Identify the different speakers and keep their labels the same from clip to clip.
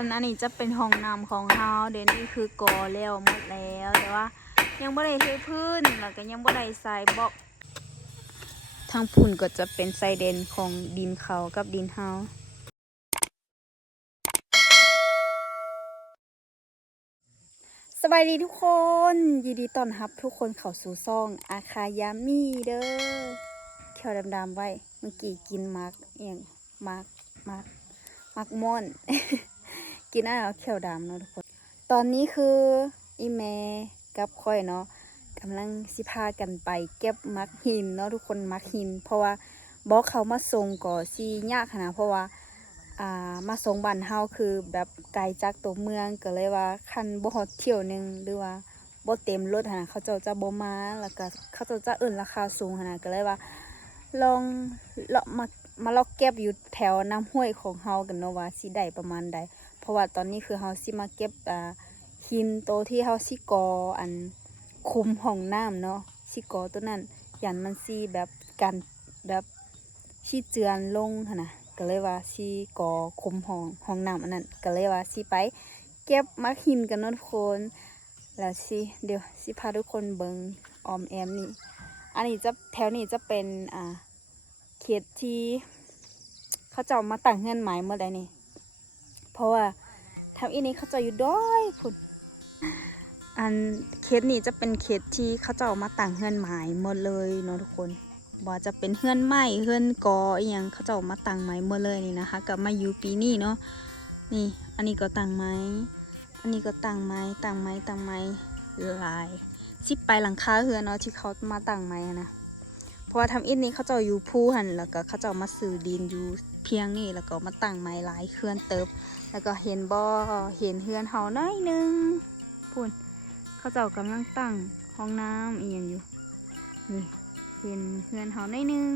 Speaker 1: คนอันนี้จะเป็นห้องน้ำของเฮาเดี๋ยวนี้คือก่อแล้วหมดแล้วแต่ว่า ยังบ่ได้เทพื้นแล้วก็ยังบ่ได้ใส่บล็อกทางพุ่นก็จะเป็นไซเดนของดินเขากับดินเฮาสบายดีทุกคน ยินดีต้อนรับทุกคนเข้าสู่ซ่อง อาคายามีเด้อเขียวดำๆไว้ เมื่อกี้กินมักเอียงมักมักมักม่อน กินอะไรเอาเขียวดำเนาะทุกคน ตอนนี้คืออีเมกับค่อยเนาะกำลังสิพากันไปเก็บมักหินเนาะทุกคนมักหิน เพราะว่าบอกเขามาส่งก่อซียากขนาดเพราะว่าอ่ามาส่งบ้านเฮาคือแบบไกลจากตัวเมืองก็เลยว่าคันบ่ฮอดเที่ยวหนึงหรือว่าบ่เต็มรถนะเขาเจ้าจะบ่มาแล้วก็เขาเจ้าจะเอิ้นราคาสูงนะก็เลยว่า ลองเลาะมา มาลอกเก็บอยู่แถวน้ำห้วยของเฮากันเนาะว่าสิได้ประมาณใด เพราะว่าตอนนี้คือเฮาสิมาเก็บอ่าหินโตที่เฮาสิกออันคุมห้องน้ำเนาะสิกอตัวนั้นยันมันสิแบบกันแบบสิเจือนลงหั่นน่ะก็เลยว่าสิกอคุมห้องห้องน้ำอันนั้นก็เลยว่าสิไปเก็บมักหินกันเนาะทุกคนแล้วสิเดี๋ยวสิพาทุกคนเบิงออมแอมนี่ อันนี้จะแถวนี้จะเป็นอ่า เขตที่เขาเจะมาตั้งเงื่อนหมายเมื่อใดนี่ เพราะว่าทำอีนี้เขาเจะอยู่ด้อยคุณอันเขตนี้จะเป็นเขตที่เขาเจะมาตั้งเงื่อนหมายหมดเลยเนาะทุกคนว่าจะเป็นเฮือนไม้เฮือนกออหยังเขาเจะมาตั้งไม้หมดเลยนี่นะคะกับมาอยู่ปีนี้เนาะนี่ อันนี้ก็ตั้งไม้อันนี้ก็ตั้งไม้ตั้งไม้ตั้งไม้หลายสิไปหลังคาเฮือนเนาะที่เขามาตั้งไม้นะ เพราะว่าทำอิฐนี้เขาเจะอยู่ภูหันแล้วก็เขาเจะมาซื้อดินอยู่เพียงนี่แล้วก็มาตั้งไม้หลายเคลื่อนเติบ แล้วก็เห็นบ่อเห็นเฮือนเฮาน้อยนึงพูดเขาเจ้ากำลังตั้งห้องน้ำอีกอย่างนี้เห็นเฮือนเฮาน้อยนึง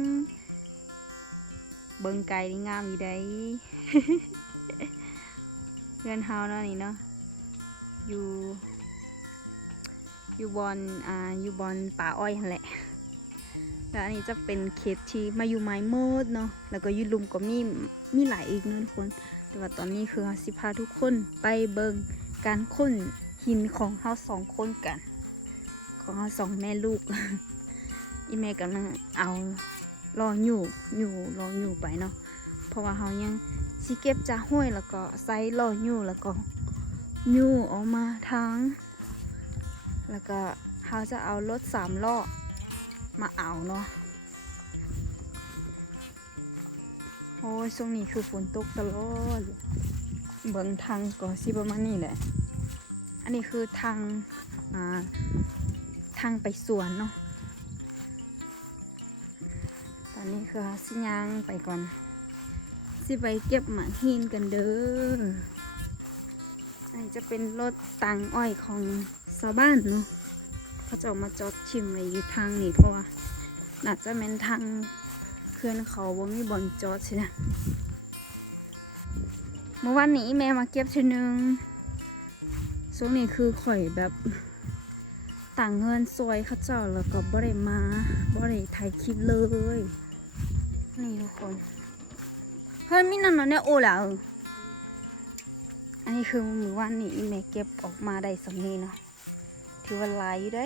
Speaker 1: เบิ่งไกลนี่งามอยู่ได้เฮือนเฮาเนาะนี่เนาะอยู่อยู่บอนอ่าอยู่บอนป่าอ้อยแหละ แล้วอันนี้จะเป็นเขตที่มาอยู่ไม้โมดเนาะ แล้วก็ยูลุมก็มีมีหลายอีกเนาะทุกคน แต่ว่าตอนนี้คือเราสิพาทุกคนไปเบิงการค้นหินของเราสองคนกัน ของเราสองแม่ลูก อีแม่กำลังเอารออยู่อยู่รออยู่ไปเนาะ เพราะว่าเขายังสิเก็บจากห้วยแล้วก็ใส่รออยู่แล้วก็อยู่ออกมาทาง แล้วก็เขาจะเอารถสามล้อ มาเอาเนาะ โอ้ยช่วงนี้คือฝนตกตลอด บนทางก็สิประมาณนี้แหละ อันนี้คือทางอ่าทางไปสวนเนาะ ตอนนี้คือสิยางไปก่อน สิไปเก็บหมากหินกันเด้อจะเป็นรถตังอ้อยของชาวบ้านเนาะ เขาจะเอามาจอดชิมไว้อยู่ทางนี้เพราะว่าน่าจะเป็นทางเพื่อนเขาบ่มีบอนจอดใช่ไหมเมื่อวานนี้แม่มาเก็บทีนึงช่วงนี้คือข่อยแบบต่างเงินซวยเขาเจ้าแล้วก็บ่ได้มาบ่ได้ถ่ายคลิปเลย นี่ทุกคนเฮ้ยมีนั่นเนาะเนี่ยโอแล้วอันนี้คือหมู่บ้านนี้อีเมเก็บออกมาได้สำเร็จแล้ว ถือว่าหลายอยู่ได้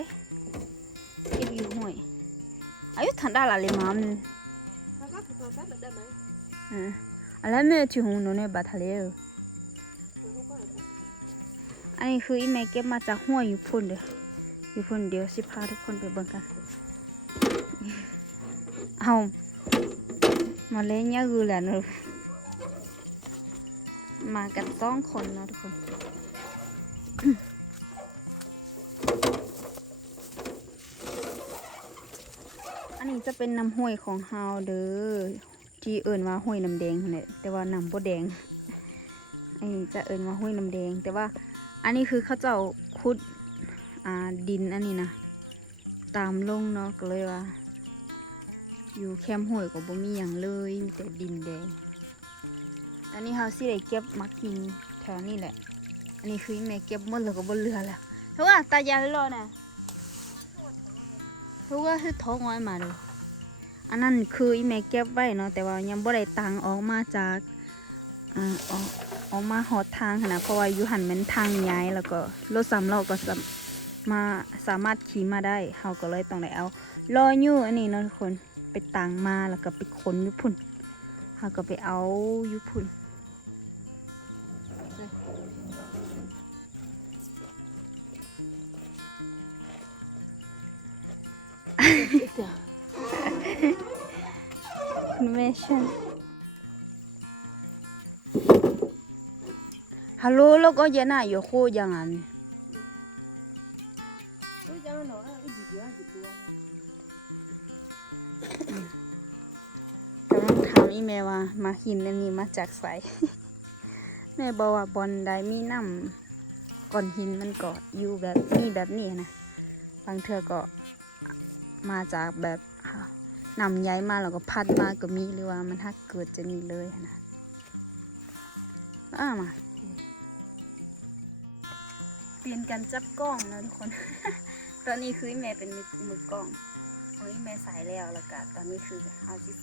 Speaker 1: เก็บอยู่ห่วยอายุทันได้ละเลยมัมอืมอะไรไม่ที่หงนูเนี่ยบาทะเลอันนี้คืออีเมเก็บมาจากห้วยอยู่พุ่นเลยอยู่พุ่นเดียวสิพาทุกคนไปบิ่งกันเอามาเล่นยาคือแหละเนอะมากันสองคนนะทุกคน จะเป็นน้ำห้วยของเฮาเด้อจีเอิญว่าห้วยน้ำแดงเลยแต่ว่าน้ำบ่แดงอันนี้จะเอิญว่าห้วยน้ำแดง แต่ว่าอันนี้คือเขาเจ้าขุดดินอันนี้นะตามลงเนาะก็เลยว่าอยู่แคมห้วยก็บ่มีหยังเลยมีแต่ดินแดงอันนี้เฮาสิได้เก็บมากินแถวนี้แหละอันนี้คือแม่เก็บหมดแล้วก็บ่เหลือละเพราะว่าตายายรอเนาะเพราะว่าคื อันนั้นคืออีแม่เก็บไว้เนาะแต่ว่ายังบ่ได้ตังออกมาจากอ่าออกออกมาหอดทางนะเพราะว่าอยู่หันมันทางย้ายแล้วก็รถสามล้อก็สามมาสามารถขี่มาได้เขาก็เลยต้องได้เอารออยู่อันนี้เนาะทุกคนไปตังมาแล้วก็ไปขนอยุพุ่นเขาก็ไปเอาอยุพุ่น เวชั่นฮัลโหลแล้วก็เย็นอะอยู่คู่ยังอันถามอีแม่ว่ามาหินอันนี้มาจากไสแม่บอกว่าบอนใดมีน้ำก้อนหินมันก็อยู่แบบมีแบบนี้นะ บางเทื่อก็มาจากแบบอ่า นำย้ายมาแล้วก็พัดมาก็มีหรือว่ามันถ้าเกิดจะนี่เลยนะอ้ามาเปลี่ยนกันจับกล้องนะทุกคนตอนนี้คือแม่เป็นมือมือกล้องเฮ้ยแม่สายแล้วแล้วก็ตอนนี้คือเอาที่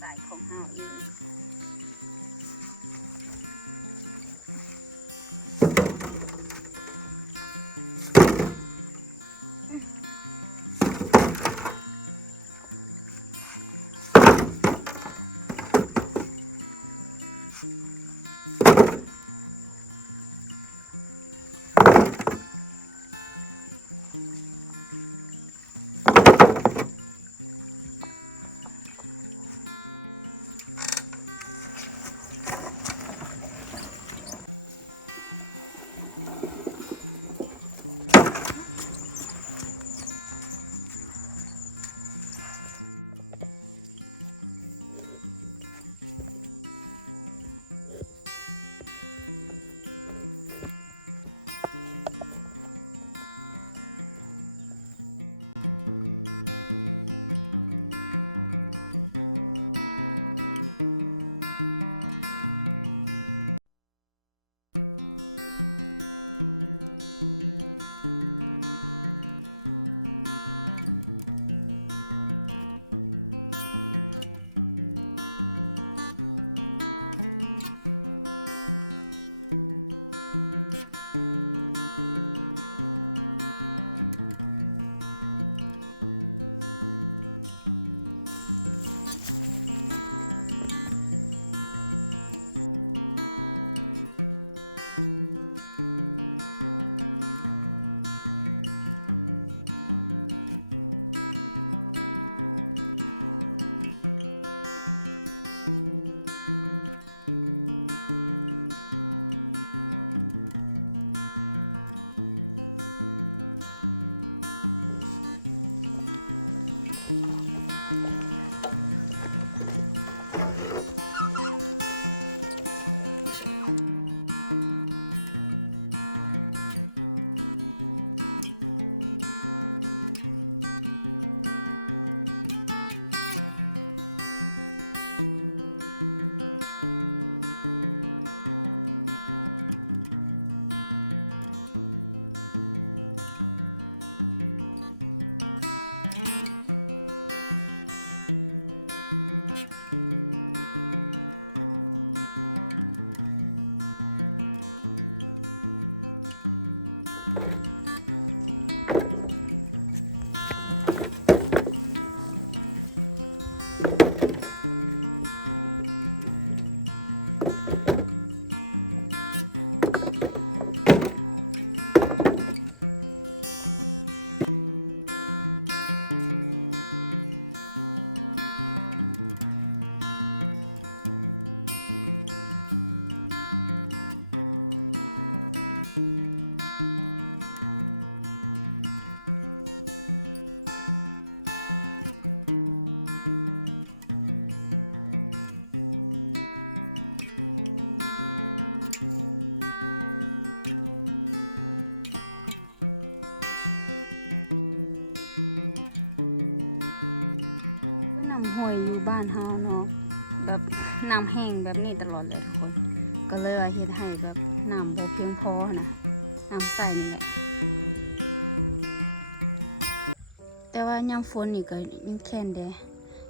Speaker 1: ยามฝนนี่ก็ยังแค่นเด้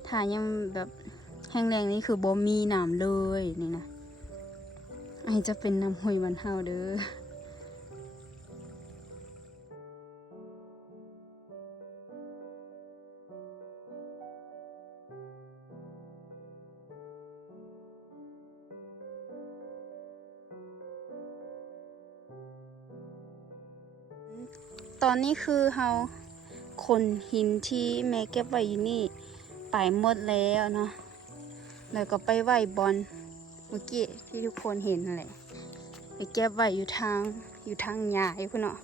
Speaker 1: ถ้ายามแบบแห้งแรงนี่คือบ่มีน้ำเลยนี่นะไอจะเป็นน้ำห้วยวันเฮาเด้อตอนนี้คือเฮา ขนหินที่แม่เก็บไว้อยู่นี่ ไปหมดแล้วเนาะแล้วก็ไปไหวบอลเมื่อกี้ที่ทุกคนเห็นนั่นแหละไปเก็บไว้อยู่ทางอยู่ทางหญ้าพุ่นเนาะ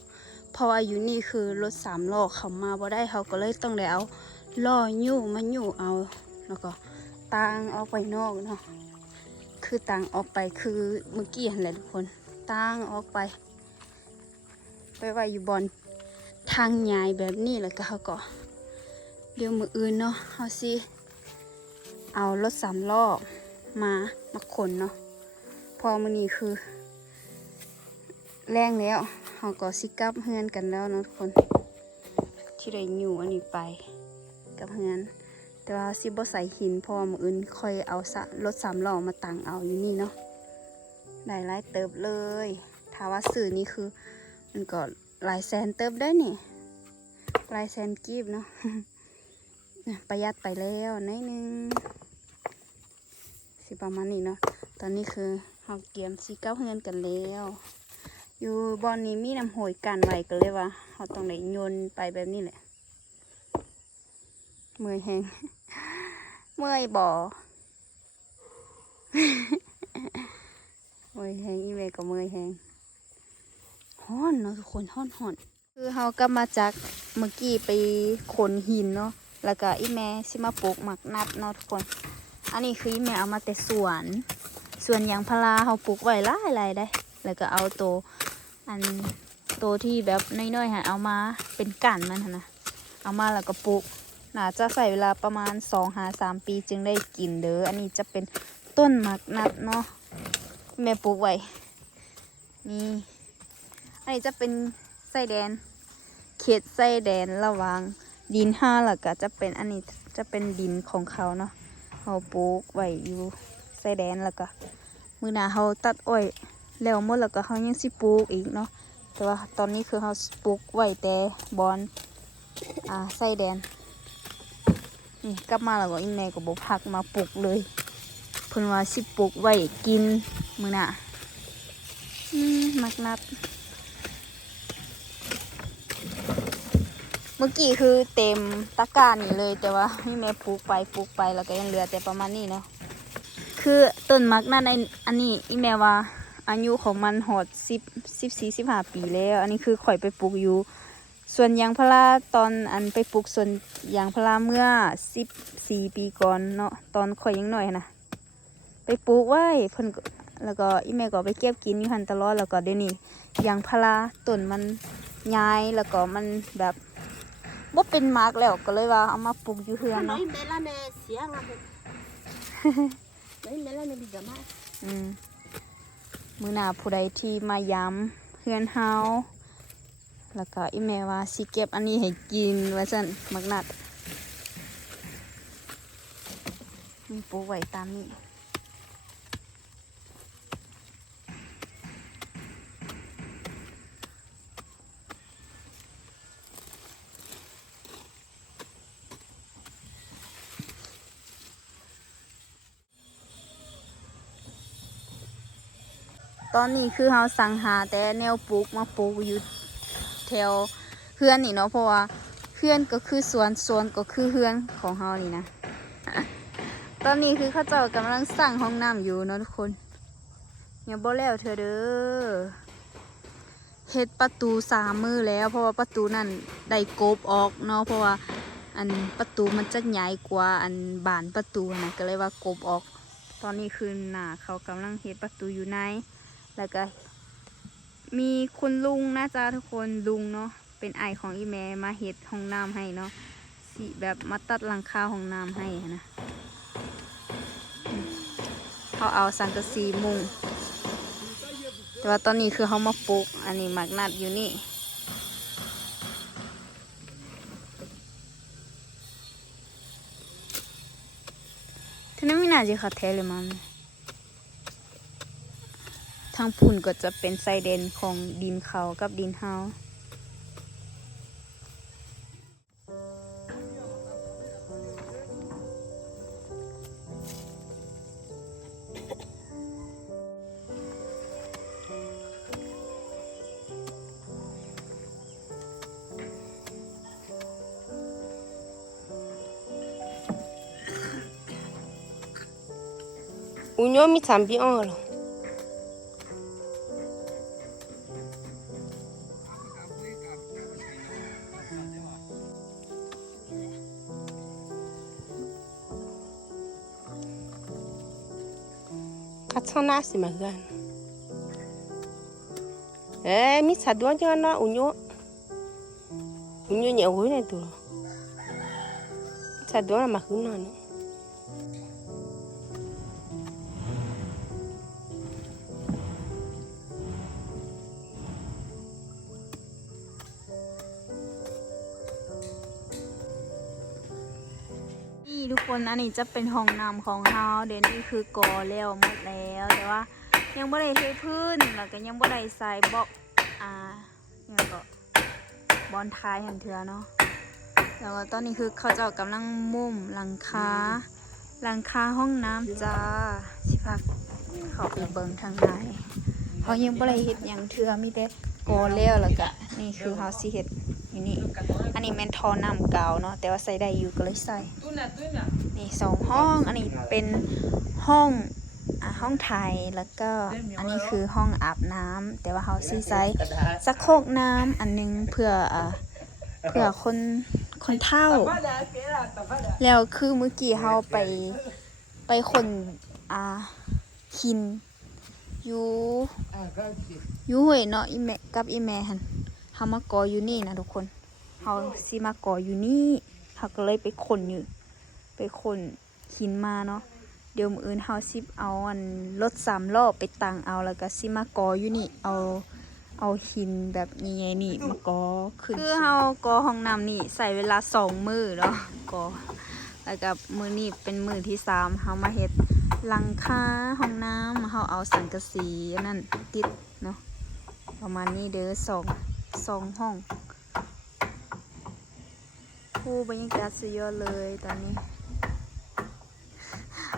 Speaker 1: เพราะว่าอยู่นี่คือรถสามล้อเขามาบ่ได้เขาก็เลยต้องได้เอาล้อยู่มาอยู่เอาแล้วก็ตางออกไปนอกเนาะคือตางออกไปคือเมื่อกี้เห็นแหละทุกคนตางออกไป ไปไว้อยู่บอนทางยายแบบนี้แล้วก็เขาก็เดี๋ยวมืออื่นเนาะเขาสิเอารถสามล้อมามาขนเนาะพอมือนี้คือ แรงแล้วเขาก็สิกลับเฮือนกันแล้วเนาะทุกคน ที่ได้อยู่อันนี้ไปกับเฮือนแต่ว่าสิบ่ใส่หินพอมืออื่นค่อยเอารถสามล้อมาตั้งเอาอยู่นี่เนาะได้หลายเติบเลยถ้าว่าสื่อนี่คือมันก็หลายแสนเติบได้นี่ ลายแสนกีบเนาะประหยัดไปแล้วนิดนึง สิประมาณนี้เนาะตอนนี้คือเราเตรียมสีเก้าเฮือนกันแล้ว อยู่บอนนี้มีน้ำโหยกันไว้ก็เลยว่าเราต้องได้โยนไปแบบนี้แหละ เมื่อยแหงเมื่อยบ่เมื่อยแหงอีเมก็เมื่อยแหงฮ้อนเนาะทุกคนฮ้อนฮ้อน คือเฮาก็มาจากเมื่อกี้ไปขนหินเนาะแล้วก็อีแม่สิมาปลูกหมักนัดเนาะทุกคน อันนี้คืออีแม่เอามาแต่สวนสวนยางพาราเฮาปลูกไว้หลายหลายได้ แล้วก็เอาตัวอันตัวที่แบบน้อยๆฮะเอามาเป็นกั่นมันนะเอามาแล้วก็ปลูกน่าจะใส่เวลาประมาณ2หา3ปีจึงได้กินเด้ออันนี้จะเป็นต้นหมักนัดเนาะแม่ปลูกไว้นี่อันนี้จะเป็นไส้แดน เขตไส้แดนระหว่างดินห้าแล้วก็จะเป็นอันนี้จะเป็นดินของเขาเนาะเขาปลูกไว้อยู่ไส้แดนแล้วก็มือหนาเขาตัดอ้อยแล้วหมดแล้วก็เขายังสิปลูกอีกเนาะแต่ว่าตอนนี้คือเขาปลูกไว้แต่บอนอ่าไส้แดนนี่กลับมาแล้วก็อีแม่ก็บอกพักมาปลูกเลยเพิ่นว่าสิปลูกไว้กินมือหนาอืมมักนัด เมื่อกี้คือเต็มตะกร้านี่เลย แต่ว่าให้แม่ปลูกไปปลูกไปแล้วก็ยังเหลือแต่ประมาณนี้นะคือต้นมักนัดในอันนี้อีแม่ว่าอายุของมันหอดสิบสิบสี่สิบห้าปีแล้ว อันนี้คือข่อยไปปลูกอยู่ส่วนยางพาราตอนอันไปปลูกส่วนยางพาราเมื่อสิบสี่ปีก่อนเนาะตอนข่อยยังหน่อยนะไปปลูกไว้เพิ่นแล้วก็อีเมลก็ไปเก็บกินอยู่หันตลอดแล้วก็เดี๋ยวนี้ยางพาราต้นมันย้ายแล้วก็มันแบบ บ่เป็นมากแล้วก็เลยว่าเอามาปลูกอยู่เฮือน
Speaker 2: Nói
Speaker 1: เนาะ
Speaker 2: melane siang aku. Nói melane di gamai.
Speaker 1: อืมมื้อหน้าผู้ใดที่มายามเฮือนเฮาแล้วก็อีเมลว่าสิเก็บอันนี้ให้กินว่าซั่นมักนัดมีปลูกไว้ตามนี้ ตอนนี้คือเราสั่งหาแต่แนวปลูกมาปลูกอยู่แถวเฮือนนี่เนาะเพราะว่าเฮือนก็คือสวนสวนก็คือเฮือนของเรานี่นะตอนนี้คือเขาเจ้ากำลังสร้างห้องน้ำอยู่เนาะทุกคนยังบ่แล้วเธอเด้อเฮ็ดประตูสามมือแล้ว เพราะว่าประตูนั่นได้โกบออกเนาะเพราะว่าอันประตูมันจะใหญ่กว่าอันบานประตูนะก็เลยว่ากบออก ตอนนี้คือหน้าเขากำลังเฮ็ดประตูอยู่ใน แล้วก็มีคุณลุงนะจ๊ะทุกคนลุงเนาะเป็นไอของอีแม่มาเฮ็ดห้องน้ำให้เนาะสิแบบมาตัดหลังคาห้องน้ำให้นะเขาเอาสังกะสีมุงแต่ว่าตอนนี้คือเขามาปลูกอันนี้มักนัดอยู่นี่ท่านไม่น่าจะขัดแท้เลยมั้งางพุ่นก็จะเป็นไซเดนของดินเขากับดินเฮา
Speaker 2: Unyo mi tambi oro. katana si magan. Eh, mi sadwa jana unyo. Unyo nyawo ne tu. Sadwa makuna no.
Speaker 1: ทุกคนอันนี้จะเป็นห้องน้ำของเฮาเดี๋ยวนี้คือกอแล้วหมดแล้วแต่ว่า ยังบ่ได้เทพื้นแล้วก็ยังบ่ได้ใส่บล็อกอ่ายังก็บอนท้ายหันเถือเนาะแล้วก็ตอนนี้คือเขาจ้ากำลังมุมหลังคาหลังคาห้องน้ำจ้าสิพักเขาไปเบิ่งทางในเขายังบ่ได้เฮ็ดหยังเถือมีแต่กอแล้วแล้วก็นี่คือเขาสิเฮ็ดอยู่นี่อั นนี้แม่นท่อน้ำเก่าเนาะแต่ว่าใส่ได้อยู่ก็เลยใส่นี่สองห้องอันนี้เป็นห้องอ่าห้องไทยแล้วก็อันนี้คือห้องอาบน้ำแต่ว่าเขาซีไซส์สักโคกน้ำอันหนึงเพื่ออ่าเพื่อคนคนเท่า แล้วคือเมื่อกี้เขาไปไปคนอ่าหินอยู่อยู่ห้วยเนาะอีแม่กับอีแม่หันเฮามากออยู่นี่นะทุกคน เฮาสิมากออยู่นี่เขาก็เลยไปคนอยู่ ไปขนหินมาเนาะเดี๋ยวมืออื่นเฮาสิเอาอันรถสามล้อไปตังเอาแล้วก็สิมากออยู่นี่เอาเอาหินแบบใหญ่ๆนี่มากอขึ้นคือเฮากอห้องน้ำนี่ใส่เวลาสองมือเนาะกอแล้วก็มือนี้เป็นมือที่สามเฮามาเฮ็ดหลังคาห้องน้ำเฮาเอาสังกะสีนนั้นติดเนาะประมาณนี้เด้อสองสองห้อง ผู้บรรยากาศสุดยอดเลยตอนนี้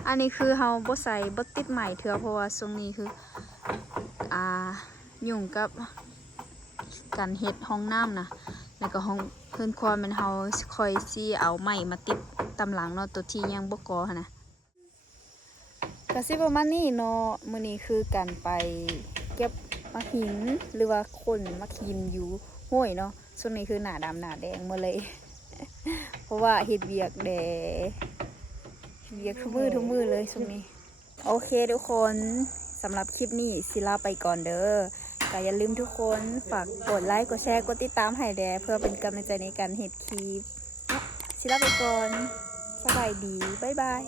Speaker 1: อันนี้คือเฮาบ่ใส่บ่ติดใหม่เถื่อเพราะว่าช่วงนี้คือ อ่า ยุ่งกับการเฮ็ดห้องน้ำนะแล้วก็ห้องเพิ่นควรเป็นเฮาคอยสิเอาใหม่มาติดตำหลังเนาะตัวที่ยังบ่ก่อหั่นนะก็สิประมาณนี้เนาะมื้อนี้คือการไปเก็บมักหินหรือว่าคนมักหินอยู่ห้วยเนาะช่วงนี้คือหน้าดำหน้าแดงหมดเลย เพราะว่าเฮ็ดเวียกแดเวียกทุกมือทุกมือเลยช่วงนี้ โอเคทุกคนสำหรับคลิปนี้ศิลาไปก่อนเด้อก็อย่าลืมทุกคนฝากกดไลค์กดแชร์กดติดตามให้แดเพื่อเป็นกำลังใจในการเฮ็ดคลิปศิลาไปก่อนสบายดี บ๊ายบาย